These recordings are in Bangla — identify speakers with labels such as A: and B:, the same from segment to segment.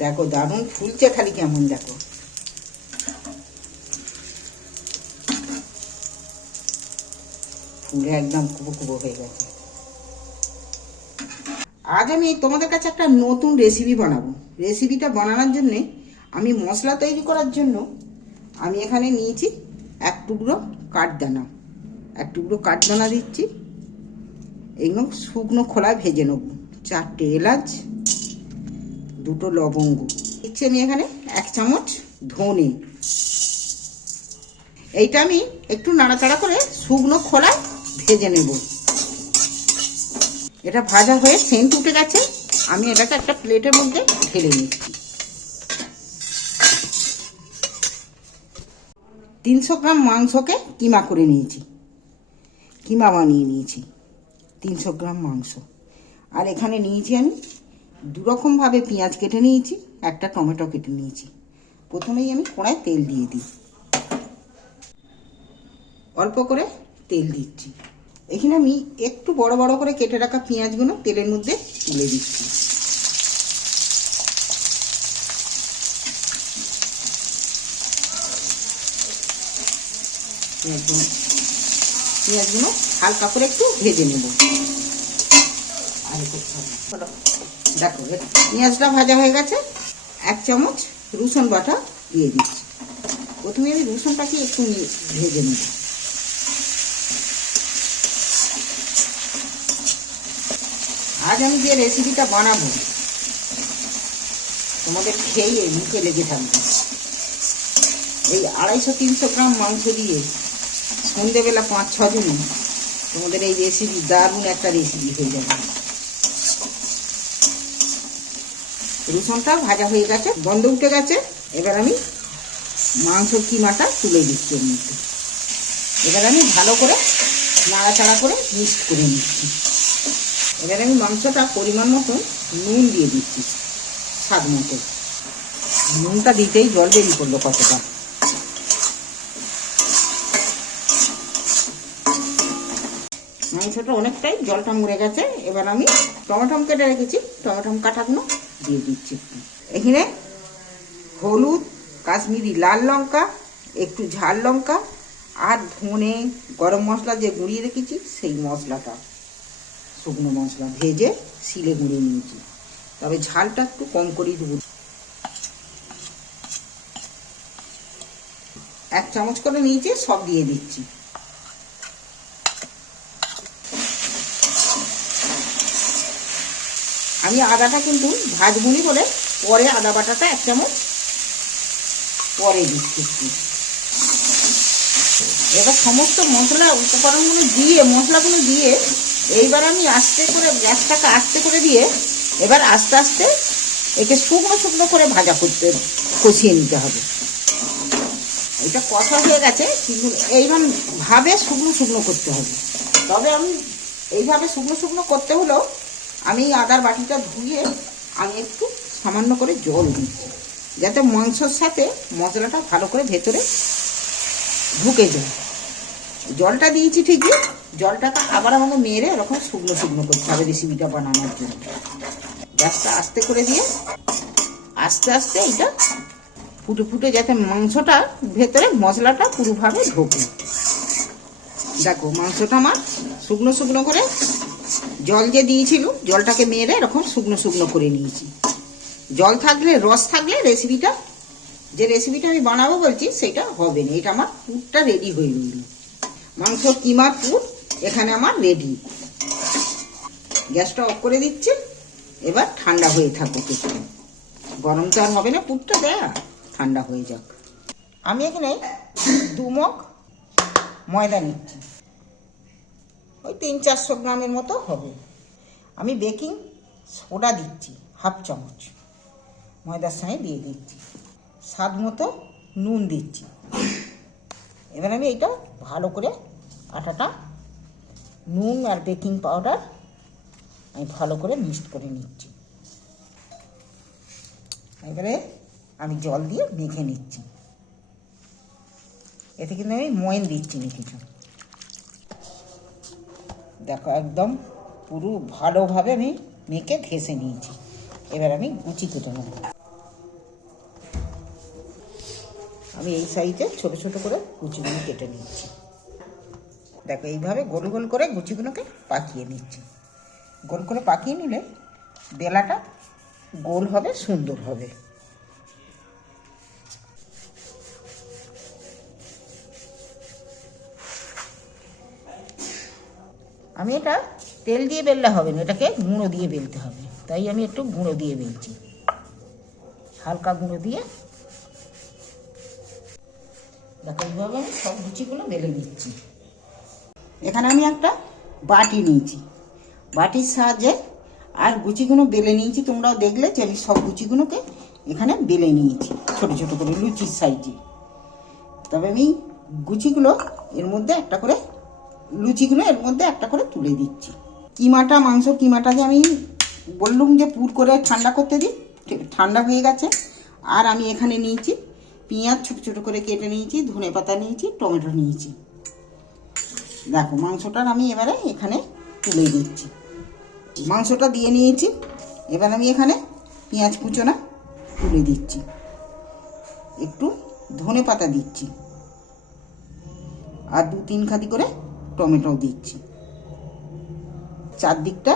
A: দেখো দারুণ ফুলছে খালি কেমন দেখো। ফুলে একদম কুবো কুবো হয়ে গেছে। আজ আমি তোমাদের কাছে একটা নতুন রেসিপি বানাবো। রেসিপিটা বানানোর জন্যে আমি মশলা তৈরি করার জন্য আমি এখানে নিয়েছি এক টুকরো কাঠদানা। এক টুকরো কাঠদানা দিচ্ছি। এগুলো শুকনো খোলায় ভেজে নেব। চারটে এলাচ দুটো লবঙ্গ। দিচ্ছি আমি এখানে এক চামচ ধনে। এইটা আমি একটু নাড়াচাড়া করে শুকনো খোলায় ভেজে নেব। এটা ভাজা হয়ে সেন্ট উঠে গেছে। আমি এটাকে একটা প্লেটের মধ্যে ঢেলে নিচ্ছি। তিনশো গ্রাম মাংসকে কিমা করে নিয়েছি। কিমা বানিয়ে নিয়েছি। তিনশো গ্রাম মাংস। আর এখানে নিয়েছি আমি দুরকমভাবে পেঁয়াজ কেটে নিয়েছি, একটা টমেটো কেটে নিয়েছি। প্রথমেই আমি কড়ায় তেল দিয়ে দিই। অল্প করে তেল দিচ্ছি। এখানে আমি একটু বড় বড় করে কেটে রাখা পেঁয়াজগুলো তেলের মধ্যে তুলে দিচ্ছি। পেঁয়াজগুলো হালকা করে একটু ভেজে নেব। আর। দেখো পেঁয়াজটা ভাজা হয়ে গেছে। এক চামচ রসুন বাটা দিয়ে দিচ্ছি। প্রথমে আমি রসুনটাকে একটু ভেজে নেব। আজ আমি যে রেসিপিটা বানাবো, তোমাদের খেয়ে মুখে লেগে থাকবে। এই আড়াইশো তিনশো গ্রাম মাংস দিয়ে সন্ধেবেলা পাঁচ ছজন তোমাদের এই রেসিপি দারুণ একটা রেসিপি হয়ে যাবে। রসুনটা ভাজা হয়ে গেছে, গন্ধ উঠে গেছে। এবার আমি মাংস কিমাটা তুলে দিচ্ছি এর মধ্যে। এবার আমি ভালো করে নাড়াচাড়া করে মিক্স করে নিচ্ছি। এবার আমি মাংসটা পরিমাণ মতন নুন দিয়ে দিচ্ছি, স্বাদ মতো। নুনটা দিতেই জল বেরিয়ে পড়ল কতটা। মাংসটা অনেকটাই জলটা মরে গেছে। এবার আমি টমেটম কেটে রেখেছি, টমেটম কাটাগুলো দিয়ে দিচ্ছি। এখানে হলুদ, কাশ্মীরি লাল লঙ্কা, একটু ঝাল লঙ্কা আর ধনে, গরম মশলা যে গুঁড়িয়ে রেখেছি, সেই মশলাটা, শুকনো মশলা ভেজে শিলে গুঁড়িয়ে নিয়েছি। তবে ঝালটা একটু কম করেই দেবো। এক চামচ করে নিয়েছি, সব দিয়ে দিচ্ছি। আমি আদাটা কিন্তু ভাজবুনি বলে পরে আদা বাটাটা এক চামচ পরে দিচ্ছি একটু। এবার সমস্ত মশলা উপকরণগুলো দিয়ে, মশলাগুলো দিয়ে এইবার আমি আস্তে করে গ্যাসটাকে আস্তে করে দিয়ে এবার আস্তে আস্তে একে শুকনো শুকনো করে ভাজা করতে, কষিয়ে নিতে হবে। এটা কষা হয়ে গেছে, কিন্তু এইভাবে ভাবে শুকনো শুকনো করতে হবে। তবে আমি এইভাবে শুকনো শুকনো করতে হলেও আমি আদার বাটিটা ধুয়ে আমি একটু সামান্য করে জল দিচ্ছি যাতে মাংসর সাথে মশলাটা ভালো করে ভেতরে ঢুকে যায়। জলটা দিয়েছি ঠিকই, জলটাকে আবার আমাকে মেরে এরকম শুকনো শুকনো করতে হবে রেসিপিটা বানানোর জন্য। গ্যাসটা আস্তে করে দিয়ে আস্তে আস্তে এটা ফুটে ফুটে যাতে মাংসটা ভেতরে মশলাটা পুরোভাবে ঢোকে। দেখো, মাংসটা আমার শুকনো শুকনো করে জল যে দিয়েছিল, জলটাকে মেরে এরকম শুকনো শুকনো করে নিয়েছি। জল থাকলে, রস থাকলে রেসিপিটা যে রেসিপিটা আমি বানাবো বলছি, সেটা হবে না। এটা আমার পুরটা রেডি হয়ে রইল মাংস কিমার পুর, এখানে আমার রেডি গ্যাসটা অফ করে দিচ্ছে। এবার ঠান্ডা হয়ে থাকুক একটু গরম তো আর হবে না, পুরটা দেয়া ঠান্ডা হয়ে যাক। আমি এখানে দু মগ ময়দা নিচ্ছি। ওই তিন চারশো গ্রামের মতো হবে। আমি বেকিং সোডা দিচ্ছি হাফ চামচ। ময়দার সঙ্গে দিয়ে দিচ্ছি। স্বাদ মতো নুন দিচ্ছি। এবার আমি এটা ভালো করে আটাটা, নুন আর বেকিং পাউডার আমি ভালো করে মিক্সড করে নিচ্ছি। এবারে আমি জল দিয়ে মেখে নিচ্ছি। এতে কিন্তু আমি ময়ন দিচ্ছি না কিছু। দেখো, একদম পুরো ভালোভাবে আমি মেখে ঘেসে নিয়েছি। এবার আমি গুচি কেটে নেব। আমি এই সাইজে ছোট ছোট করে গুচিগুলো কেটে নিচ্ছি। দেখো, এইভাবে গোল গোল করে গুচিগুলোকে পাকিয়ে নিচ্ছি। গোল করে পাকিয়ে নিলে বেলাটা গোল হবে, সুন্দর হবে। আমি এটা তেল দিয়ে বেললে হবে না, এটাকে গুঁড়ো দিয়ে বেলতে হবে। তাই আমি একটু গুঁড়ো দিয়ে বেলছি। হালকা গুঁড়ো দিয়ে। দেখো, এইভাবে আমি সব লুচিগুলো বেলে নিচ্ছি। এখানে আমি একটা বাটি নিয়েছি। বাটির সাহায্যে আর গুচিগুলো বেলে নিয়েছি, তোমরাও দেখলে যে আমি সব গুচিগুলোকে এখানে বেলে নিয়েছি, ছোট ছোট করে লুচির সাইজে। তবে আমি গুচিগুলো এর মধ্যে একটা করে লুচিগুলো এর মধ্যে একটা করে তুলে দিচ্ছি। কিমাটা, মাংস কিমাটাকে আমি বললুম যে পুর করে ঠান্ডা করতে দিই। ঠান্ডা হয়ে গেছে। আর আমি এখানে নিয়েছি পেঁয়াজ, ছোটো ছোটো করে কেটে নিয়েছি, ধনে পাতা নিয়েছি, টমেটো নিয়েছি। দেখো, মাংসটার আমি এবারে এখানে তুলে দিচ্ছি। মাংসটা দিয়ে নিয়েছি। এবার আমি এখানে পেঁয়াজ কুচোনা তুলে দিচ্ছি। একটু ধনে পাতা দিচ্ছি। আর দু তিন খাদি করে টমেটো দিচ্ছি। চারদিকটা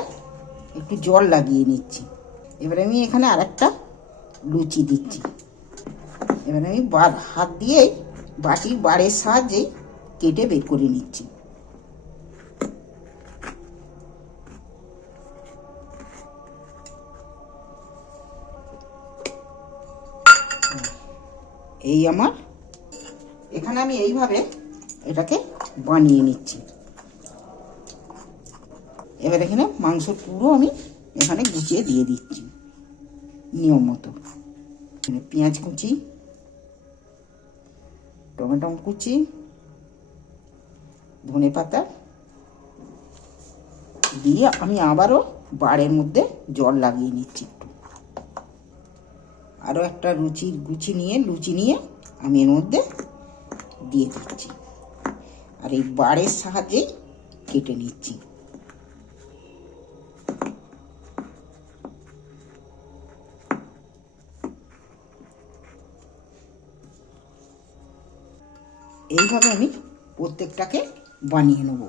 A: একটু জল লাগিয়ে নিচ্ছি। এবারে আমি এখানে আরেকটা লুচি দিচ্ছি। এবারে আমি বার হাত দিয়ে বাটির বারের সাহায্যে কেটে বের করে নিচ্ছি। এই আমার। এখানে আমি এইভাবে এটাকে বানিয়ে নিচ্ছি। এবার এখানে মাংস পুরো আমি এখানে গুছিয়ে দিয়ে দিচ্ছি, নিয়ম মতো। এখানে পেঁয়াজ কুচি, টমেটো কুচি, ধনে পাতা দিয়ে আমি আবারও বাড়ের মধ্যে জল লাগিয়ে নিচ্ছি একটু। আরও একটা রুচির গুচি নিয়ে, লুচি নিয়ে আমি এর মধ্যে দিয়ে দিচ্ছি। আর এই বাড়ের সাহায্যেই কেটে নিচ্ছি। এইভাবে আমি প্রত্যেকটাকে বানিয়ে নেব।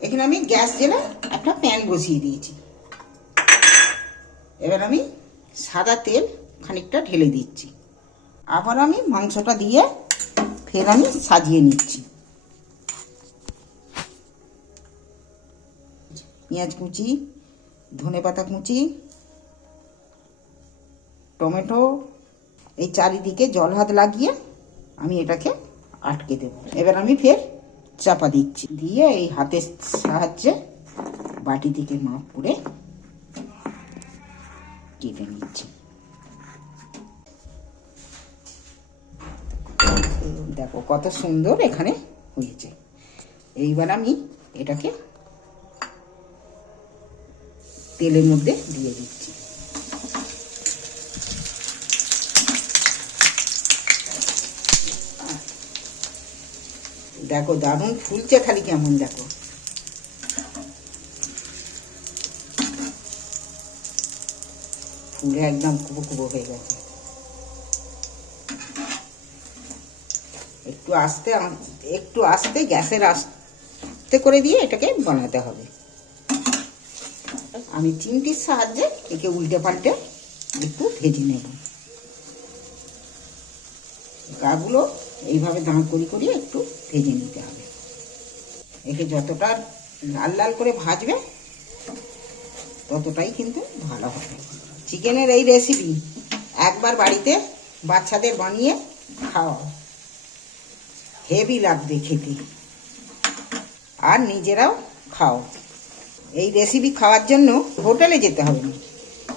A: এখানে আমি গ্যাস জেলে একটা প্যান বসিয়ে দিয়েছি। এবার আমি সাদা তেল খানিকটা ঢেলে দিচ্ছি। আবার আমি মাংসটা দিয়ে ফের আমি সাজিয়ে নিচ্ছি। পেঁয়াজ কুচি, ধনে পাতা কুচি, টমেটো, এই চারিদিকে জল হাত লাগিয়ে আমি এটাকে আটকে দেব। এবার আমি ফের চাপা দিচ্ছি। দিয়ে এই হাতের সাহায্যে বাটি থেকে মাপ করে কেটে নিচ্ছি। দেখো কত সুন্দর এখানে হয়েছে। এইবার আমি এটাকে তেলের মধ্যে দিয়ে দিচ্ছি। দেখো দারুণ ফুলছে খালি কেমন দেখো। ফুলে একদম কুবো কুবো হয়ে গেছে। একটু আস্তে একটু আস্তে গ্যাসের আস্তে করে দিয়ে এটাকে বানাতে হবে। আমি চিমটির সাহায্যে একে উল্টে পাল্টে একটু ভেজে নেব। গাগুলো এইভাবে দাঁড় করি করিয়ে একটু ভেজে নিতে হবে। একে যতটা লাল লাল করে ভাজবে, ততটাই কিন্তু ভালো হবে। চিকেনের এই রেসিপি একবার বাড়িতে বাচ্চাদের বানিয়ে খাওয়াও হেভি লাগবে খেতে। আর নিজেরাও খাও। এই রেসিপি খাওয়ার জন্য হোটেলে যেতে হবে। না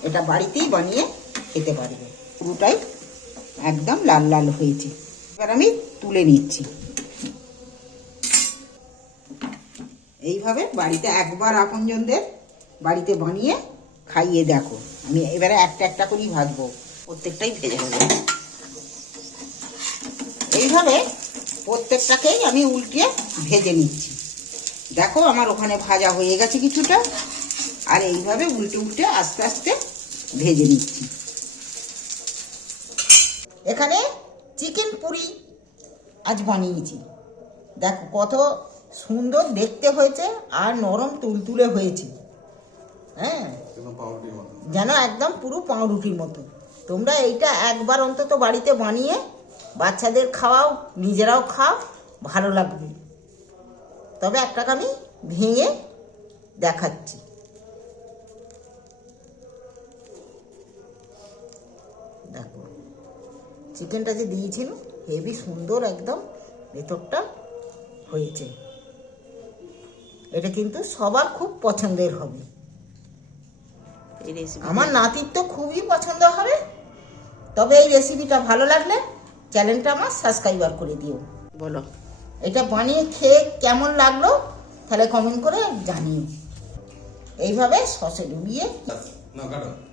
A: এটা বাড়িতেই বানিয়ে খেতে পারবে। পুরোটাই একদম লাল লাল হয়েছে। এবার আমি তুলে নিচ্ছি। এইভাবে বাড়িতে একবার আপনজনদের বাড়িতে বানিয়ে খাইয়ে দেখো। আমি এবারে একটা একটা করেই ভাজবো। প্রত্যেকটাই ভেজে নেব। এইভাবে প্রত্যেকটাকেই আমি উল্টিয়ে ভেজে নিচ্ছি। দেখো আমার ওখানে ভাজা হয়ে গেছে কিছুটা। আর এইভাবে উল্টে উল্টে আস্তে আস্তে ভেজে নিচ্ছি। এখানে চিকেন পুরি আজ বানিয়েছি। দেখো কত সুন্দর দেখতে হয়েছে আর নরম তুলতুলে হয়েছে। হ্যাঁ? যেন একদম পুরো পাউরুটির মতো। তোমরা এইটা একবার অন্তত বাড়িতে বানিয়ে বাচ্চাদের খাওয়াও নিজেরাও খাও ভালো লাগবে। তবে একটাকে আমি ভেঙে দেখাচ্ছি। দেখো চিকেনটা যে দিয়েছিল হেভি সুন্দর একদম ভেতরটা হয়েছে। এটা কিন্তু সবার খুব পছন্দের হবে। আমার নাতির তো খুবই পছন্দ হবে। তবে এই রেসিপিটা ভালো লাগলে চ্যানেলটা আমার সাবস্ক্রাইবার করে দিও।
B: বলো।
A: এটা বানিয়ে খেয়ে কেমন লাগল তাহলে কমেন্ট করে জানিও। এইভাবে সসে ডুবিয়ে